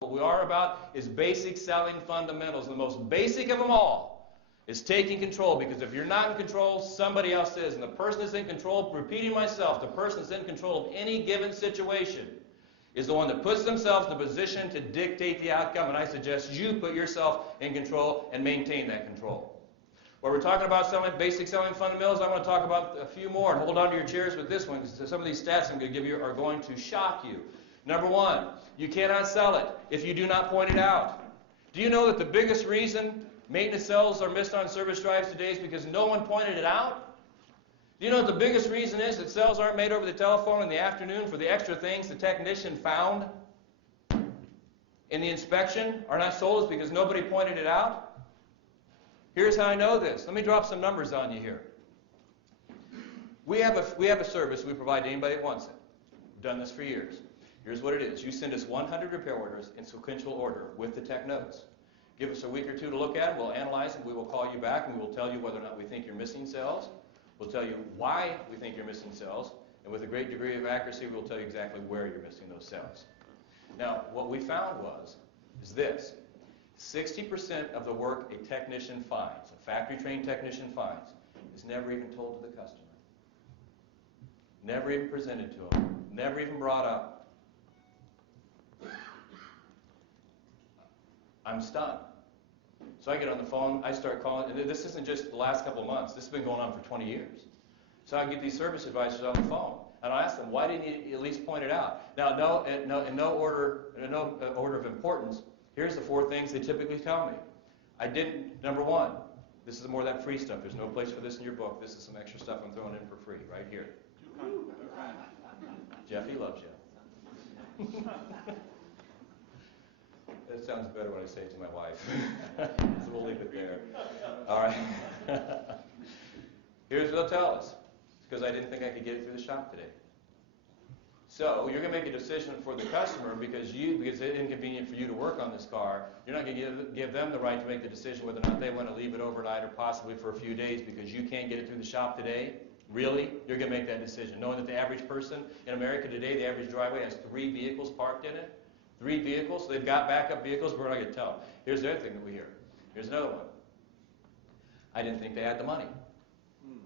What we are about is basic selling fundamentals. The most basic of them all is taking control, because if you're not in control, somebody else is. And the person that's in control, repeating myself, the person that's in control of any given situation is the one that puts themselves in a position to dictate the outcome. And I suggest you put yourself in control and maintain that control. While we're talking about basic selling fundamentals, I want to talk about a few more. And hold on to your chairs with this one, because some of these stats I'm going to give you are going to shock you. Number one, you cannot sell it if you do not point it out. Do you know that the biggest reason maintenance sales are missed on service drives today is because no one pointed it out? Do you know what the biggest reason is that sales aren't made over the telephone in the afternoon for the extra things the technician found in the inspection are not sold is because nobody pointed it out? Here's how I know this. Let me drop some numbers on you here. We have a service we provide to anybody that wants it. We've done this for years. Here's what it is. You send us 100 repair orders in sequential order with the tech notes. Give us a week or two to look at it. We'll analyze it. We will call you back and we will tell you whether or not we think you're missing cells. We'll tell you why we think you're missing cells. And with a great degree of accuracy, we'll tell you exactly where you're missing those cells. Now, what we found is this. 60% of the work a technician finds, a factory-trained technician finds, is never even told to the customer. Never even presented to them. Never even brought up. I'm stunned. So I get on the phone, I start calling, and this isn't just the last couple of months. This has been going on for 20 years. So I get these service advisors on the phone, and I ask them, why didn't you at least point it out? Now, in no order of importance, here's the 4 things they typically tell me. I didn't, number 1, this is more of that free stuff. There's no place for this in your book. This is some extra stuff I'm throwing in for free, right here. Jeffy loves you. That sounds better when I say it to my wife. So we'll leave it there. All right. Here's what they'll tell us. It's because I didn't think I could get it through the shop today. So you're going to make a decision for the customer because it's inconvenient for you to work on this car. You're not going to give them the right to make the decision whether or not they want to leave it overnight or possibly for a few days because you can't get it through the shop today. Really? You're going to make that decision, knowing that the average person in America today, the average driveway has 3 vehicles parked in it. 3 vehicles. So they've got backup vehicles. We're not going to tell them. Here's the other thing that we hear. Here's another one. I didn't think they had the money.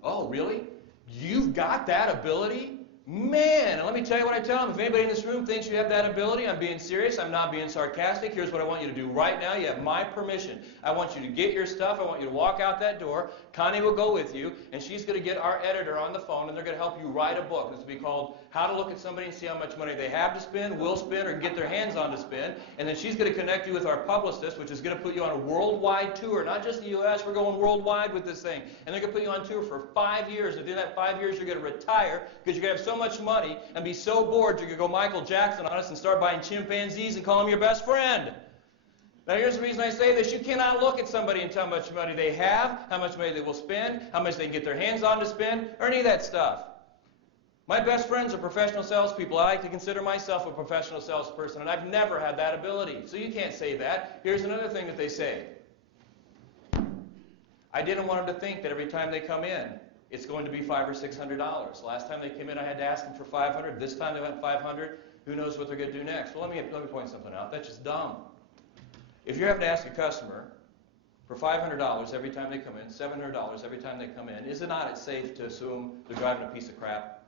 Oh, really? You've got that ability? Man, and let me tell you what I tell them. If anybody in this room thinks you have that ability, I'm being serious. I'm not being sarcastic. Here's what I want you to do right now. You have my permission. I want you to get your stuff. I want you to walk out that door. Connie will go with you, and she's going to get our editor on the phone, and they're going to help you write a book. This will be called How to Look at Somebody and See How Much Money They Have to Spend, Will Spend, or Get Their Hands on to Spend. And then she's going to connect you with our publicist, which is going to put you on a worldwide tour. Not just the U.S. We're going worldwide with this thing. And they're going to put you on tour for 5 years. And in that 5 years, you're going to retire because you're going to have so much money and be so bored you're going to go Michael Jackson on us and start buying chimpanzees and call them your best friend. Now here's the reason I say this. You cannot look at somebody and tell how much money they have, how much money they will spend, how much they can get their hands on to spend, or any of that stuff. My best friends are professional salespeople. I like to consider myself a professional salesperson, and I've never had that ability. So you can't say that. Here's another thing that they say. I didn't want them to think that every time they come in, it's going to be $500 or $600. Last time they came in, I had to ask them for $500. This time they went $500. Who knows what they're going to do next? Well, let me point something out. That's just dumb. If you're having to ask a customer for $500 every time they come in, $700 every time they come in, is it not safe to assume they're driving a piece of crap?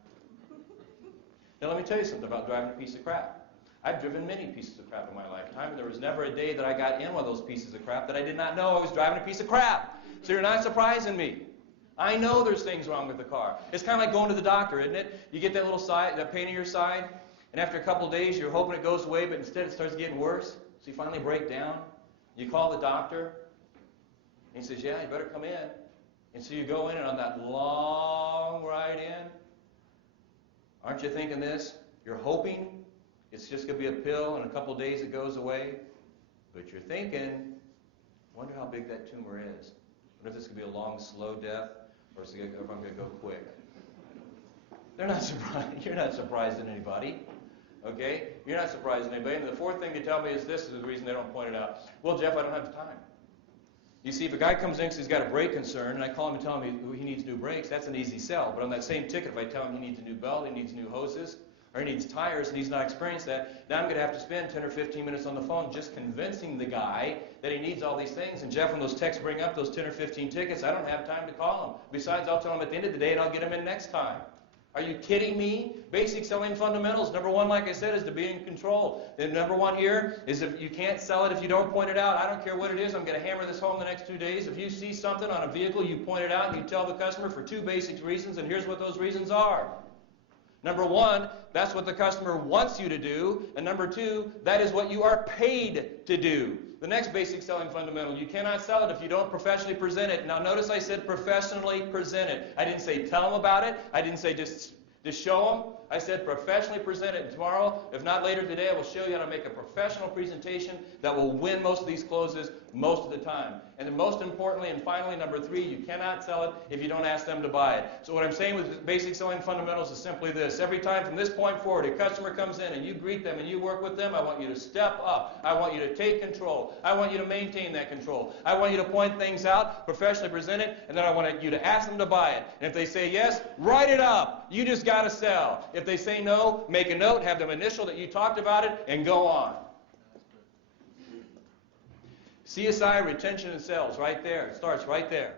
Now, let me tell you something about driving a piece of crap. I've driven many pieces of crap in my lifetime, and there was never a day that I got in one of those pieces of crap that I did not know I was driving a piece of crap. So you're not surprising me. I know there's things wrong with the car. It's kind of like going to the doctor, isn't it? You get that little side, that pain in your side, and after a couple of days, you're hoping it goes away, but instead it starts getting worse. So you finally break down. You call the doctor, and he says, yeah, you better come in. And so you go in, and on that long ride in, aren't you thinking this? You're hoping it's just going to be a pill, and in a couple of days it goes away. But you're thinking, wonder how big that tumor is. Wonder if this could be a long, slow death, or if I'm going to go quick. They're not surprised. You're not surprising anybody. Okay? You're not surprising anybody. And the 4th thing they tell me is this is the reason they don't point it out. Well, Jeff, I don't have time. You see, if a guy comes in because he's got a brake concern, and I call him and tell him he needs new brakes, that's an easy sell. But on that same ticket, if I tell him he needs a new belt, he needs new hoses, or he needs tires and he's not experienced that, now I'm going to have to spend 10 or 15 minutes on the phone just convincing the guy that he needs all these things. And Jeff, when those texts bring up those 10 or 15 tickets, I don't have time to call him. Besides, I'll tell him at the end of the day and I'll get him in next time. Are you kidding me? Basic selling fundamentals. Number one, like I said, is to be in control. Then number one here is if you can't sell it if you don't point it out. I don't care what it is. I'm going to hammer this home the next 2 days. If you see something on a vehicle, you point it out and you tell the customer for 2 basic reasons, and here's what those reasons are. Number one, that's what the customer wants you to do. And number two, that is what you are paid to do. The next basic selling fundamental, you cannot sell it if you don't professionally present it. Now notice I said professionally present it. I didn't say tell them about it. I didn't say just show them. I said professionally present it. And tomorrow, if not later today, I will show you how to make a professional presentation that will win most of these closes most of the time. And then most importantly and finally, number three, you cannot sell it if you don't ask them to buy it. So what I'm saying with basic selling fundamentals is simply this. Every time from this point forward, a customer comes in and you greet them and you work with them, I want you to step up. I want you to take control. I want you to maintain that control. I want you to point things out, professionally present it, and then I want you to ask them to buy it. And if they say yes, write it up. You just got to sell. If they say no, make a note, have them initial that you talked about it, and go on. CSI, retention and sales, right there. It starts right there.